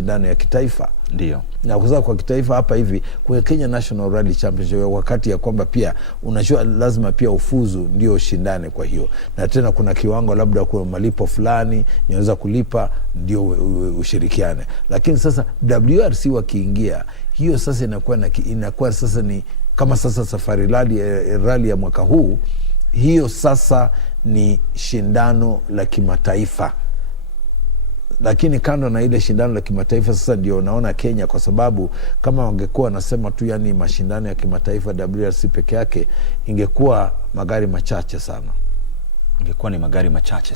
mashindano ya kitaifa. Ndio. Na kuzaa kwa kitaifa hapa hivi kwa Kenya National Rally Championship, wakati ya kwamba pia unajua lazima pia ufuzu ndio ushindane. Kwa hiyo na tena kuna kiwango labda kwa malipo fulani unaweza kulipa ndio ushirikiane. Lakini sasa WRC wakiingia, hiyo sasa inakuwa sasa ni kama sasa safari rally ya mwaka huu, hiyo sasa ni shindano la kimataifa. Lakini kando na ile shindano la kimataifa, sasa ndio unaona Kenya, kwa sababu kama wangekuwa nasema tu yani mashindano ya kimataifa WRC peke yake, ingekuwa magari machache sana. Ingekuwa ni magari machache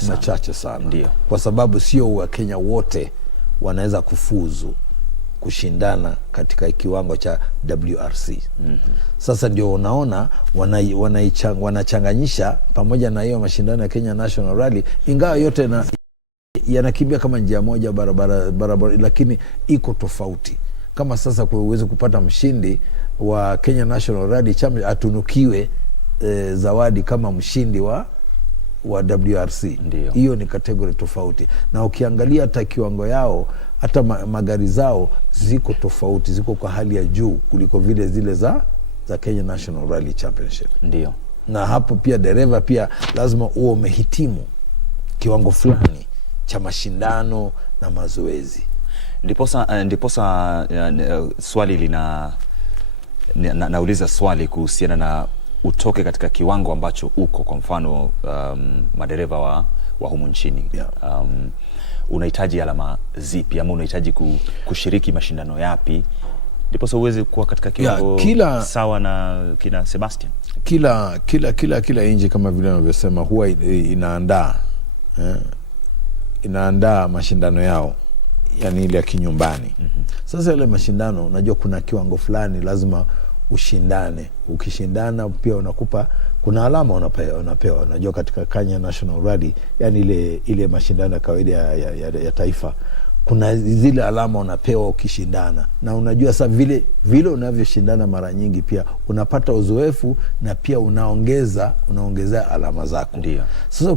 sana. Ndio. Kwa sababu sio wa Kenya wote wanaweza kufuzu kushindana katika kiwango cha WRC. Sasa ndio unaona wanachanganyisha pamoja na hiyo mashindano ya Kenya National Rally, ingawa yote yanakimbia kama njia moja barabara, lakini iko tofauti. Kama sasa uweze kupata mshindi wa Kenya National Rally Championship atunukiwe zawadi kama mshindi wa WRC. Hiyo ni kategori tofauti. Na ukiangalia hata kiwango yao, hata magari zao ziko tofauti, ziko kwa hali ya juu kuliko vile zile za Kenya National Rally Championship. Ndio. Na hapo pia dereva pia lazima uwe umehitimu kiwango fulani cha mashindano na mazoezi. Ndiposa swali nauliza swali kuhusiana na utoke katika kiwango ambacho uko, kwa mfano madereva wa humu nchini. Unahitaji alama zipi ama unahitaji kushiriki mashindano yapi ndiposa uweze kuwa katika kiwango sawa na kina Sebastian? Kila nchi kama vile ninavyosema huwa inaandaa mashindano yao, yani ile ya kinyumbani. Sasa ile mashindano unajua kuna kiwango fulani lazima ushindane. Ukishindana pia kuna alama unapewa. Unajua katika Kenya National Rally, yani ile mashindano ya kawaida ya taifa, kuna zile alama unapewa ukishindana. Na unajua sasa vile unavyoshindana mara nyingi pia unapata uzoefu na pia unaongezea alama zako. Ndio. Sasa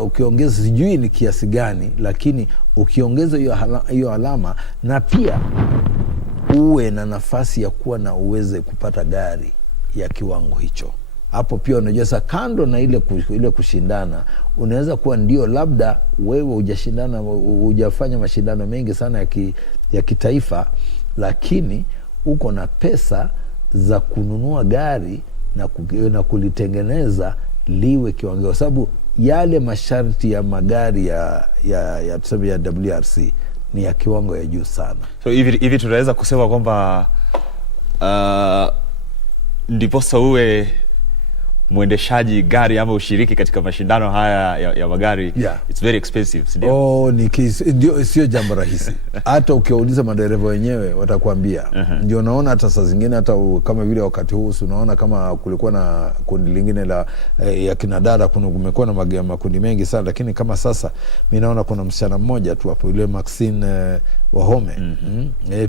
ukiongeza sijui ni kiasi gani, lakini ukiongeza hiyo alama na pia uwe na nafasi ya kuwa na uweze kupata gari ya kiwango hicho, hapo pia unajua sasa kando na ile kushindana, unaweza kuwa ndio labda wewe hujafanya mashindano mengi sana ya kitaifa, lakini uko na pesa za kununua gari na kulitengeneza liwe kiwango, sababu yale masharti ya magari ya tuseme ya WRC ni ya kiwango ya juu sana. So hivi tunaweza kusema kwamba ndiposa uwe mwendeshaji gari ama ushiriki katika mashindano haya ya magari, it's very expensive, ndio? Ndio, sio jambo rahisi. Hata ukiuliza madereva wenyewe watakwambia. Ndio naona hata saa zingine hata kama vile wakati huu unaona kama kulikuwa na kundi lingine ya kinadada, kumekuwa na makundi mengi sana, lakini kama sasa mimi naona kuna msichana mmoja tu hapo, yule Maxine Wahome.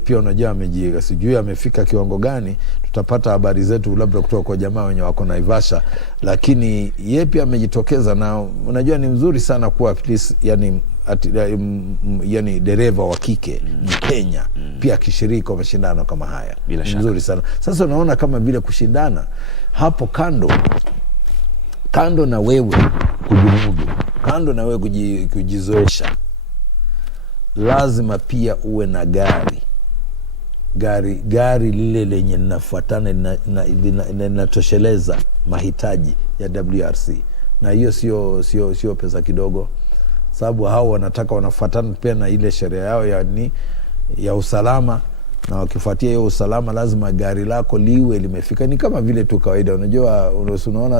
Pia unajua sijui amefika kiwango gani, tutapata habari zetu labda kutoka kwa jamaa wenye wako Naivasha, lakini yeye pia amejitokeza. Na unajua ni mzuri sana kuwa at least yani dereva wa kike Kenya pia akishiriki kwa mashindano kama haya. Bila shaka. Mzuri sana. Sasa unaona kama vile kushindana hapo kando na wewe kujimudu, kando na wewe kujizoesha, lazima pia uwe na gari lile lenye linafuatana linatosheleza mahitaji ya WRC. Na hiyo sio pesa kidogo, sababu hao wanafuatana pia na ile sheria yao ya usalama, na wakifuatia hiyo usalama lazima gari lako liwe limefika. Ni kama vile tu kawaida, unajua unaona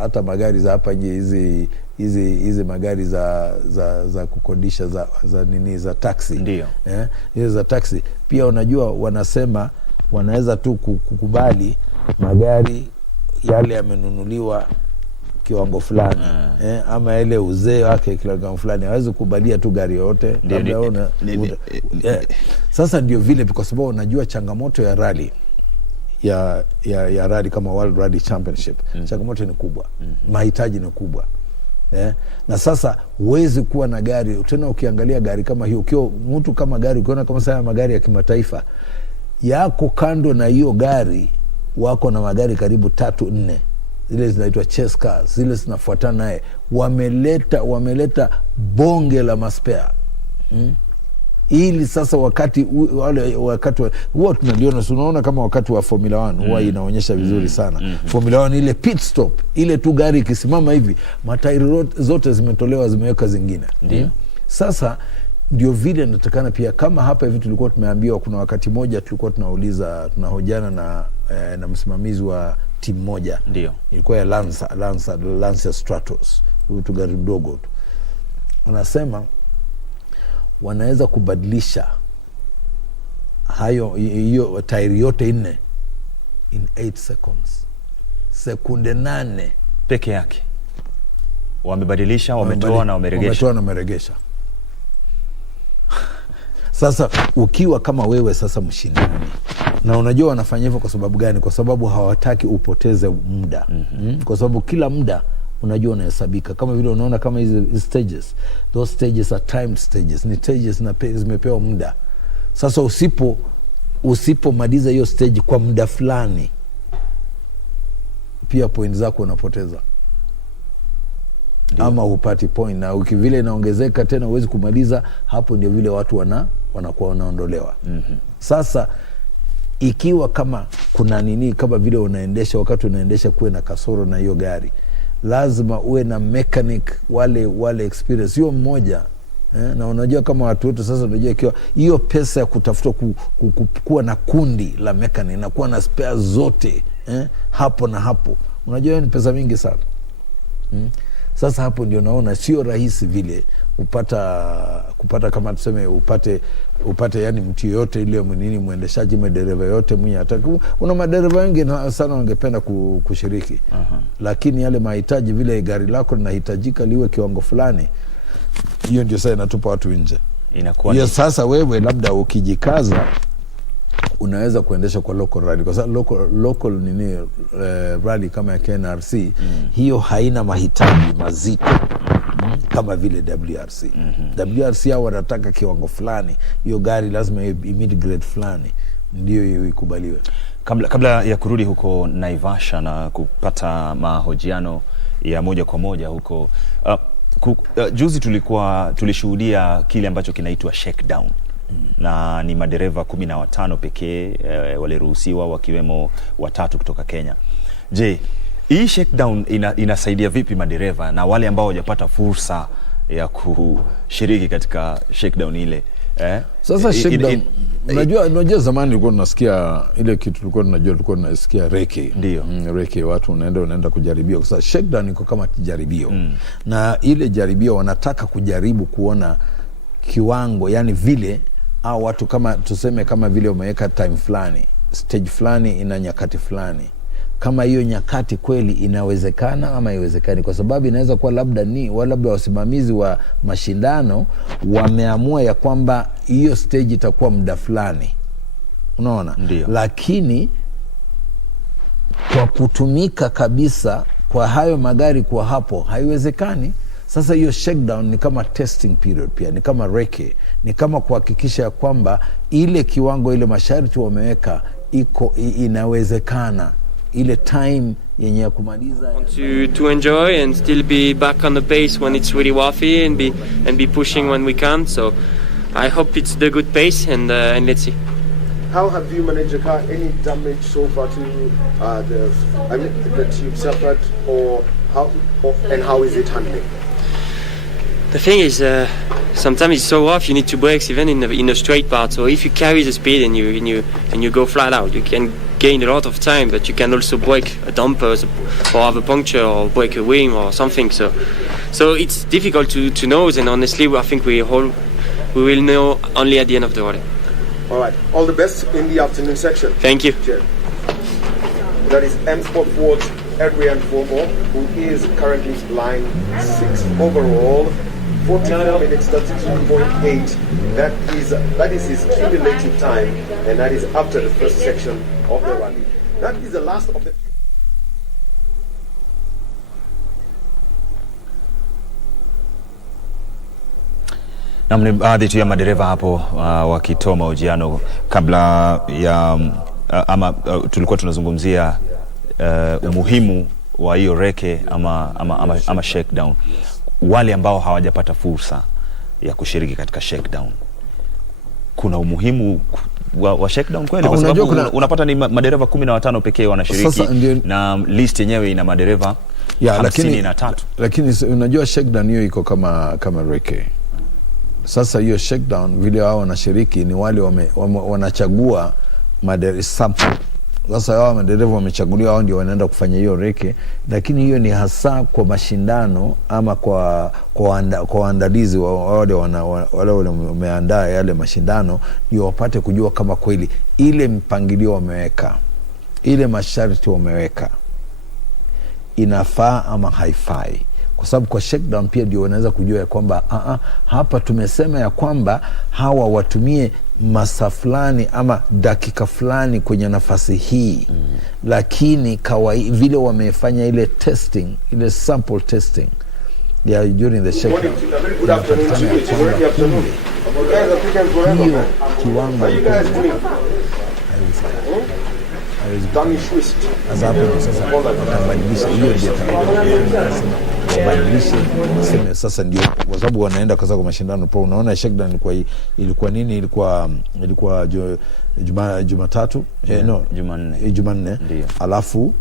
hata magari za hapa nje hizi magari za kukodisha za taxi. Ndio. Hizo za taxi pia unajua wanasema wanaweza tu kukubali magari yale yamenunuliwa kiwango fulani, ama ile uzee wake kiwango fulani, hawezi kukubalia tu gari yote. Sasa ndio vile, kwa sababu unajua changamoto ya rally ya rally kama World Rally Championship, changamoto ni kubwa, mahitaji ni kubwa. Na sasa huwezi kuwa na gari tena. Ukiangalia gari kama hiyo, ukiwa mtu kama gari, ukiona kama sana magari ya kimataifa yako kando na hiyo gari, wako na magari karibu 3-4, zile zinaitwa chase cars, zile zinafuatana naye. Wameleta bonge la maspea ili sasa wakati huwa tunaliona, unaona kama wakati wa Formula 1 huwa inaonyesha vizuri sana. Formula 1 ile pit stop, ile tu gari ikisimama hivi, matairi zote zimetolewa, zimeweka zingine. Sasa ndio vile natakana pia, kama hapa hivi tulikuwa tumeambiwa, kuna wakati moja tulikuwa tunahojana na msimamizi wa timu moja, ndio ilikuwa ya Lancia Stratos, tu gari dogo tu. Wanasema wanaweza kubadilisha hiyo tairi yote 4 in 8 seconds, sekunde 8 peke yake. Wamebadilisha, wametoa na wameregesha. Sasa ukiwa kama wewe sasa mshindani, na unajua wanafanya hivyo kwa sababu gani? Kwa sababu hawataki upoteze muda. Kwa sababu kila muda unajua unahesabika. Kama vile unaona kama hizi stages, those stages are timed stages, ni stages na zimepewa muda. Sasa usipomaliza hiyo stage kwa muda fulani, pia point zako unapoteza. Ama hupati point, na ukivile inaongezeka tena huwezi kumaliza, hapo ndio vile watu wanakuwa wanaondolewa. Sasa ikiwa kama kuna nini, kama vile wakati unaendesha kuwe na kasoro na hiyo gari, lazima uwe na mechanic wale experience, sio mmoja. Na unajua kama watu wote sasa, unajua ikiwa hiyo pesa ya kutafuta kuwa na kundi la mechanic na kuwa na spare zote hapo na hapo, unajua ni pesa mingi sana. Sasa hapo ndio naona sio rahisi vile kupata kama tuseme upate yani mtu yote ile mwendeshaji, madereva yote mwenye ataka. Una madereva wengi sana wangependa kushiriki. Lakini yale mahitaji, vile gari lako linahitajika liwe kiwango fulani, hiyo ndio sasa inatupa watu nje. Inakuwa sasa wewe labda ukijikaza unaweza kuendesha kwa local rally, kwa sababu local rally kama ya KNRC hiyo haina mahitaji mazito kama vile WRC. WRC hao wanataka kiwango fulani, hiyo gari lazima imeet grade fulani ndio ikubaliwe. Kabla ya kurudi huko Naivasha na kupata mahojiano ya moja kwa moja huko, juzi tulishuhudia kile ambacho kinaitwa shakedown. Na ni madereva 15 pekee waliruhusiwa, wakiwemo 3 kutoka Kenya. Je, hii shakedown inasaidia vipi madereva na wale ambao hawajapata fursa ya kushiriki katika shakedown ile? Sasa shakedown, unajua zamani tulikuwa tunasikia ile kitu, tulikuwa tunasikia reke. Ndio. Reke, watu unaenda kujaribia. Sasa shakedown iko kama jaribio. Na ile jaribio wanataka kujaribu kuona kiwango, yani vile au watu kama tuseme kama vile umeweka time fulani, stage fulani ina nyakati fulani, kama hiyo nyakati kweli inawezekana ama haiwezekani. Kwa sababu inaweza kuwa labda wasimamizi wa mashindano wameamua ya kwamba hiyo stage itakuwa muda fulani, unaona. Lakini kwa kutumika kabisa kwa hayo magari kwa hapo haiwezekani. Sasa hiyo shakedown ni kama testing period, pia ni kama reke, ni kama kuhakikisha ya kwamba ile kiwango, ile masharti wameweka inawezekana, ile time yenye ya kumaliza to enjoy and still be back on the pace when it's really worthy and be pushing when we can. So I hope it's the good pace and let's see. How have you managed the car? Any damage so far to that you've suffered, or how is it handling? The thing is, sometimes it's so rough. You need to brakes even in the straight part. So if you carry the speed and you go flat out, you can gain a lot of time, but you can also break a dumper or have a puncture or break a wing or something. So it's difficult to know. And honestly, I think we will know only at the end of the rally. All right. All the best in the afternoon section. Thank you. Cheers. That is M Sport Ford's Adrian Fomo, who is currently line 6 overall. 44 minutes, 32.8. That is his cumulative time, and that is after the first section of the rally. That is the last of the Na ni baadhi tu ya madereva hapo wakitoa mahojiano kabla ya tulikuwa tunazungumzia umuhimu wa hiyo reke ama shakedown. Wale ambao hawajapata fursa ya kushiriki katika shakedown, kuna umuhimu wa shakedown kweli? Kwa sababu unapata ni madereva 15 pekee wanashiriki na list yenyewe ina madereva 53. Lakini unajua shakedown hiyo iko kama reke. Sasa hiyo shakedown vile wao wanashiriki ni wale wanachagua sample. Sasa wao madereva wamechaguliwa, wao ndio wanaenda kufanya hiyo reke, lakini hiyo ni hasa kwa mashindano ama kwa waandalizi wale wameandaa yale mashindano, ndio wapate kujua kama kweli ile mpangilio wameweka, ile masharti wameweka inafaa ama haifai. Kwa sababu kwa shakedown pia ndio wanaweza kujua ya kwamba hapa tumesema ya kwamba hawa watumie masaa fulani ama dakika fulani kwenye nafasi hii, lakini vile wamefanya ile testing, ile sample testing during the shakedown, inapatikana ya kwamba hiyo kiwango watabadilisha hiyo, ndio sasa ndio, kwa sababu wanaenda kwa mashindano. Kwa unaona shakedown ilikuwa nini, ilikuwa Jumatatu, Jumanne, alafu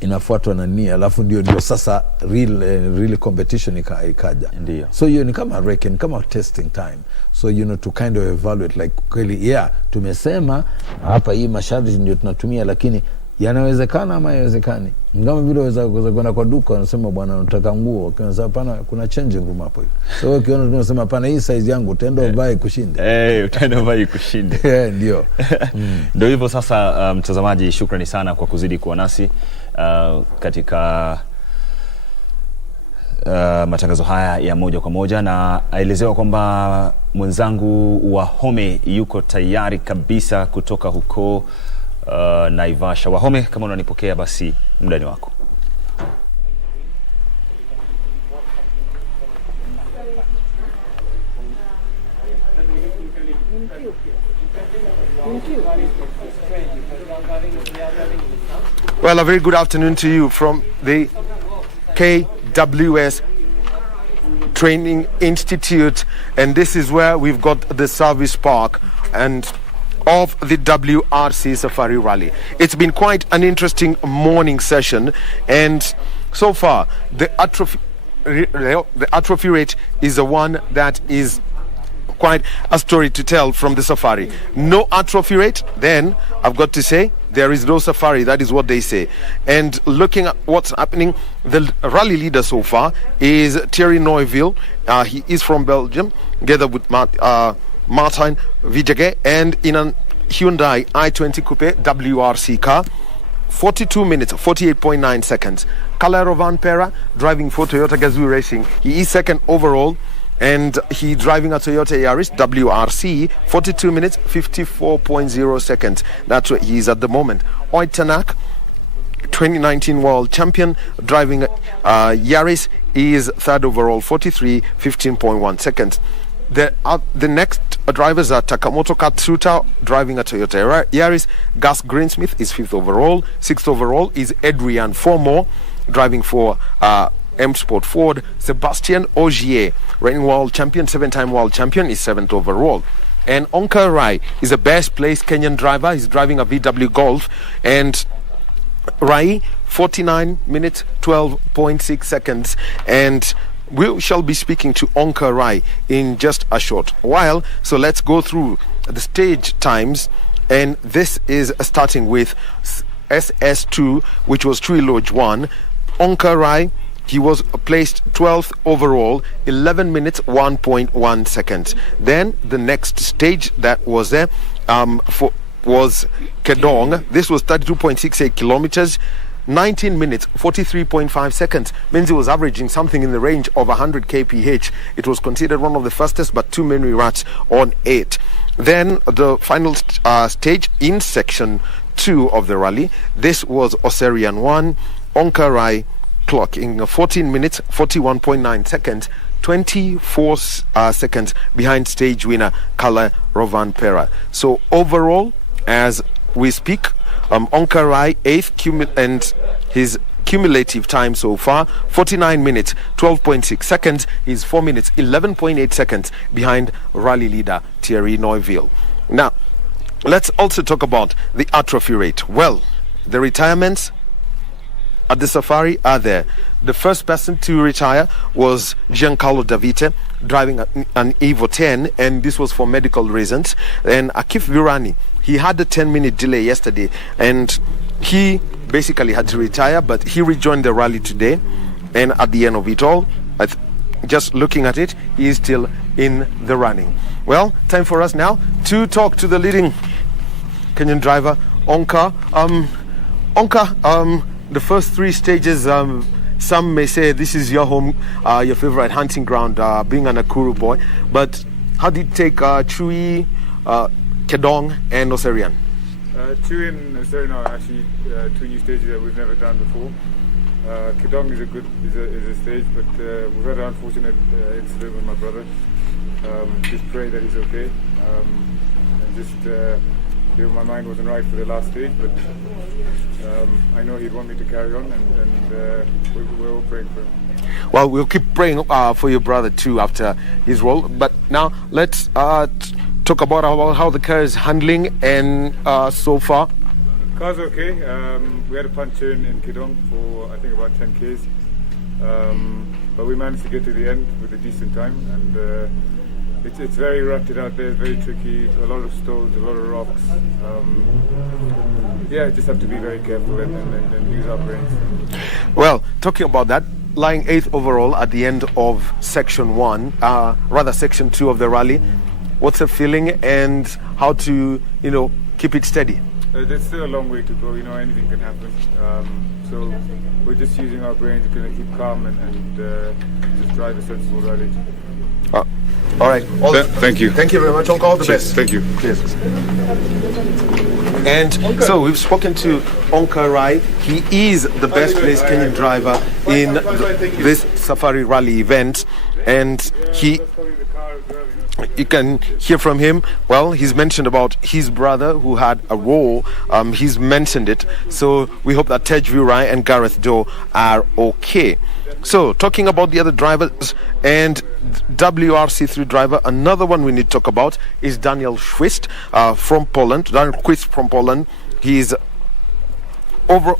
inafuatwa na nini, alafu ndio sasa real competition ikaja. So hiyo ni kama reckon, kama testing time, so to kind of evaluate like kweli tumesema hapa hii masharti ndio tunatumia, lakini yanawezekana ama haiwezekani. Kama vile waweza kwenda kwa duka unasema bwana unataka nguo, ukisema hapana kuna changing room hapo hivi. So ukiona tunasema hapana hii size yangu utaenda uvae kushinde. Utaenda uvae kushinde. Ndio. Ndio hivyo sasa. Mtazamaji, shukrani sana kwa kuzidi kuwa nasi katika matangazo haya ya moja kwa moja, na aelezewa kwamba mwenzangu Wahome yuko tayari kabisa kutoka huko Naivasha. Wahome, kama unanipokea basi muda ni wako. Well, a very good afternoon to you from the KWS Training Institute, and this is where we've got the service park and of the WRC Safari Rally. It's been quite an interesting morning session, and so far the atrophy rate is the one that is quite a story to tell from the safari. No atrophy rate, then I've got to say there is no safari. That is what they say. And looking at what's happening, the rally leader so far is Thierry Neuville. He is from Belgium, together with Martin Vijage, and in a Hyundai i20 Coupe WRC car. 42 minutes, 48.9 seconds. Calero Van Pera, driving for Toyota Gazoo Racing. He is second overall, and he driving a Toyota Yaris WRC. 42 minutes, 54.0 seconds. That's where he is at the moment. Oitanak, 2019 world champion, driving Yaris, is third overall, 15.1 seconds. The next drivers are Takamoto Katsuta, driving a Toyota Yaris. Gus Greensmith is fifth overall. Sixth overall is Adrian Formore, driving for M Sport Ford. Sebastian Ogier, reigning world champion, 7-time world champion, is seventh overall. And Onka Rai is the best placed Kenyan driver. He's driving a VW Golf, and Rai 49 minutes 12.6 seconds, and we shall be speaking to Onka Rai in just a short while. So let's go through the stage times, and this is starting with SS2, which was Tree Lodge 1. Onka Rai, he was placed 12th overall, 11 minutes 1.1 seconds. Then the next stage that was there was Kedong. This was 32.68 kilometers, 19 minutes 43.5 seconds. Means he was averaging something in the range of 100 kph. It was considered one of the fastest, but too many rats on 8. Then the final stage in section 2 of the rally, this was Oserian 1. Onka Rai clocking 14 minutes 41.9 seconds, 24 seconds behind stage winner Kala Rovanpera. So overall, as we speak, Onkarai 8th and his cumulative time so far 49 minutes 12.6 seconds. He's 4 minutes 11.8 seconds behind rally leader Thierry Neuville. Now let's also talk about the atrophy rate. Well, the retirements at the safari are there. The first person to retire was Giancarlo Davite, driving an Evo 10, and this was for medical reasons. And Akif Virani, he had a 10-minute delay yesterday, and he basically had to retire, but he rejoined the rally today. And at the end of it all, just looking at it, he is still in the running. Well, time for us now to talk to the leading Kenyan driver, Onka. Onka, the first 3 stages, some may say this is your home, your favorite hunting ground, being a Nakuru boy. But how did you take Chui, Kedong, and Oserian? Chui and Oserian are actually 2 new stages that we've never done before. Kedong is a stage, but we've had an unfortunate incident with my brother. Just pray that he's okay. And just my mind wasn't right for the last stage, but I know he'd want me to carry on, and we're all praying for him. Well, we'll keep praying for your brother too after his role. But now let's talk about how the car is handling and so far. Car's okay. We had a puncture in Kedong for I think about 10 Ks, but we managed to get to the end with a decent time. And it's very rutted out there. It's very tricky. A lot of stones, a lot of rocks. Just have to be very careful and use our brains. Well, talking about that, lying 8th overall at the end of section 1, section 2 of the rally. What's the feeling and how to, keep it steady? There's still a long way to go. Anything can happen. So we're just using our brains to keep calm and just drive a sensible rally. All right. Thank you. Thank you very much. All the best. Thank you. Cheers. And so we've spoken to Onkarai. He is the best placed Kenyan driver in this safari rally event, and you can hear from him. Well, he's mentioned about his brother who had a role. He's mentioned it. So we hope that Tej Virai and Gareth Doe are okay. So talking about the other drivers and WRC3 driver, another one we need to talk about is Daniel Schwist from Poland. Daniel Schwist from Poland. He's over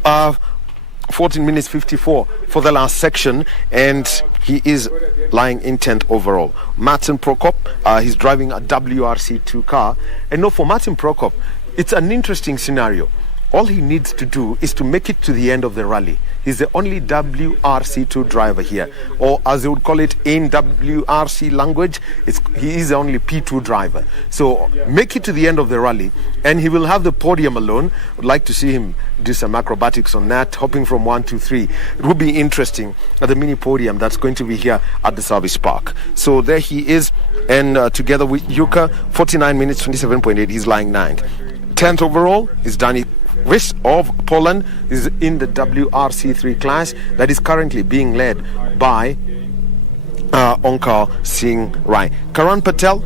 14 minutes 54 for the last section, and he is lying in 10th overall. Martin Prokop, he's driving a WRC2 car. And for Martin Prokop, it's an interesting scenario. All he needs to do is to make it to the end of the rally. He's the only WRC2 driver here, or as they would call it in WRC language, he is the only P2 driver. So make it to the end of the rally, and he will have the podium alone. Would like to see him do some acrobatics on that, hopping from 1 to 3. It will be interesting at the mini podium that's going to be here at the service park. So there he is, and together with Yuka, 49 minutes 27.8. He's lying 9th. 10th overall is Danny Wish of Poland, is in the WRC3 class that is currently being led by Onkar Singh Rai. Karan Patel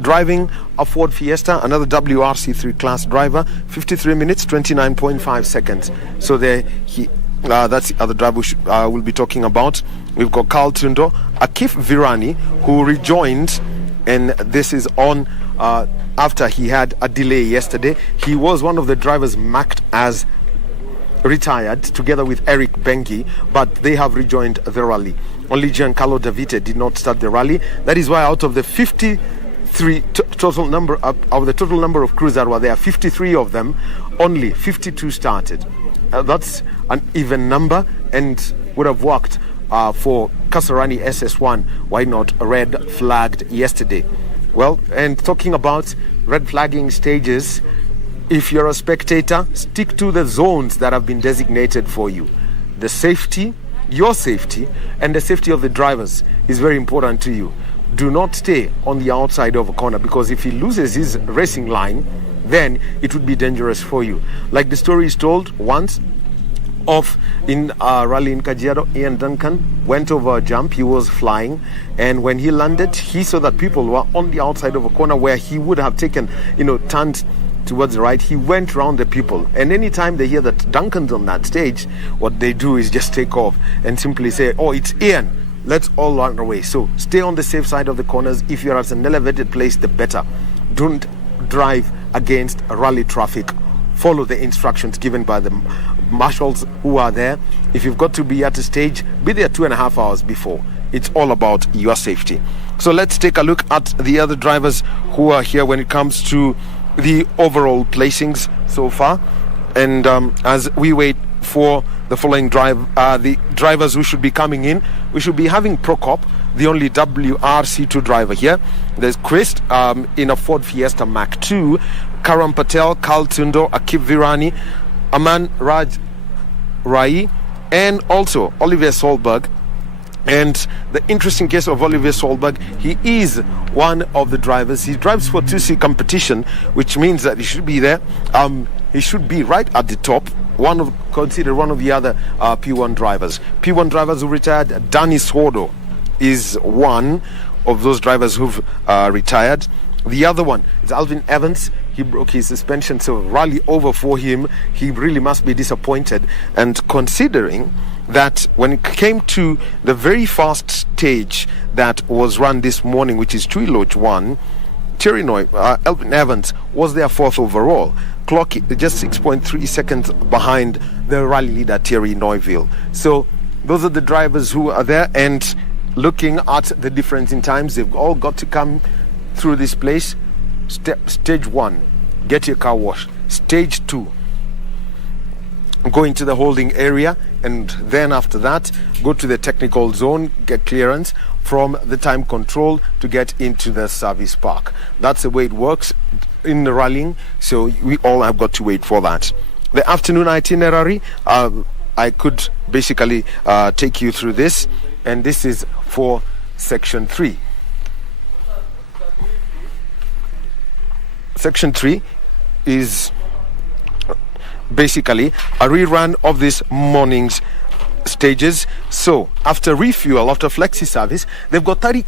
driving a Ford Fiesta, another WRC3 class driver, 53 minutes 29.5 seconds. So there that's the other driver we'll be talking about. We've got Carl Tundo, Akif Virani, who rejoined, and this is on after he had a delay yesterday. He was one of the drivers marked as retired together with Eric Bengi, but they have rejoined the rally. Only Giancarlo Davite did not start the rally. That is why out of the 53 total number of the total number of crews that were there, 53 of them, only 52 started. That's an even number and would have worked for Kasarani SS1. Why not red flagged yesterday? Well, and talking about red flagging stages, if you're a spectator, stick to the zones that have been designated for you. The safety, your safety, and the safety of the drivers is very important to you. Do not stay on the outside of a corner, because if he loses his racing line, then it would be dangerous for you. Like the story is told once, off in a rally in Kajiado. Ian Duncan went over a jump. He was flying, and when he landed, he saw that people were on the outside of a corner where he would have taken, turned towards the right. He went around the people, and anytime they hear that Duncan's on that stage, what they do is just take off and simply say, "Oh, it's Ian. Let's all run away." So stay on the safe side of the corners. If you're at an elevated place, the better. Don't drive against rally traffic. Follow the instructions given by the marshals who are there. If you've got to be at a stage, be there 2.5 hours before. It's all about your safety. So let's take a look at the other drivers who are here when it comes to the overall placings so far. And as we wait for the following the drivers who should be coming in, we should be having Prokop, the only WRC2 driver here. There's Chris in a Ford Fiesta Mach 2, Karam Patel, Carl Tundo, Akib Virani, Aman Raj Rai, and also Olivier Solberg. And the interesting case of Olivier Solberg, he is one of the drivers. He drives for 2C competition, which means that he should be there. He should be right at the top. Considered one of the other P1 drivers. P1 drivers who retired. Danny Sordo is one of those drivers who've retired. The other one is Alvin Evans. He broke his suspension, so rally over for him. He really must be disappointed. And considering that when it came to the very first stage that was run this morning, which is Chui Lodge 1, Alvin Evans was their 4th overall. Clock just 6.3 seconds behind the rally leader Thierry Neuville. So those are the drivers who are there, and looking at the difference in times, they've all got to come through this place. Stage 1, get your car washed. Stage 2, go into the holding area, and then after that go to the technical zone, get clearance from the time control to get into the service park. That's the way it works in the rallying, so we all have got to wait for that. The afternoon itinerary, I could basically take you through this, and this is for section 3. Section 3 is basically a rerun of this morning's stages. So after refuel, after flexi service, they've got 30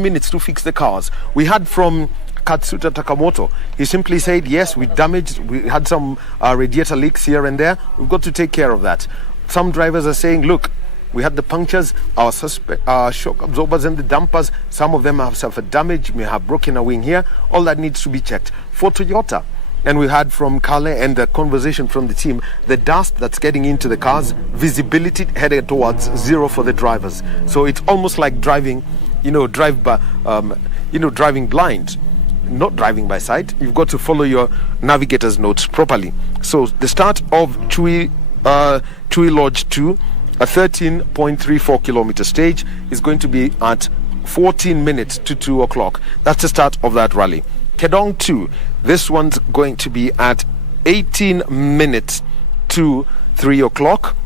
minutes to fix the cars. We had from Katsuta Takamoto, he simply said, yes, we had some radiator leaks here and there. We've got to take care of that. Some drivers are saying, look, we had the punctures, our shock absorbers and the dampers, some of them have suffered damage, may have broken a wing here. All that needs to be checked. For Toyota, and we had from Kale and the conversation from the team, the dust that's getting into the cars, visibility headed towards 0 for the drivers. So it's almost like driving, driving blind, not driving by sight. You've got to follow your navigator's notes properly. So the start of Chui Lodge 2, a 13.34 kilometer stage, is going to be at 14 minutes to 2 o'clock. That's the start of that rally. Kedong 2, this one's going to be at 18 minutes to 3 o'clock.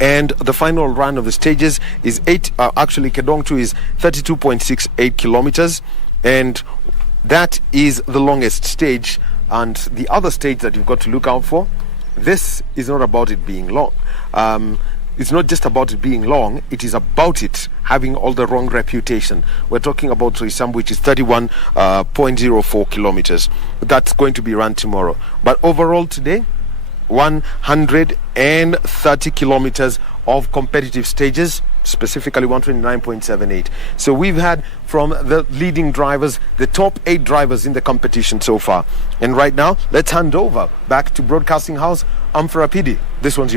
And the final run of the stages is Kedong 2 is 32.68 kilometers. And that is the longest stage. And the other stage that you've got to look out for, this is not about it being long. It's not just about it being long, it is about it having all the wrong reputation. We're talking about Soisam, which is 31.04 kilometers. That's going to be run tomorrow. But overall today, 130 kilometers of competitive stages, specifically 129.78. So we've had from the leading drivers, the top 8 drivers in the competition so far. And right now, let's hand over back to Broadcasting House. I'm Farapidi. This one's yours.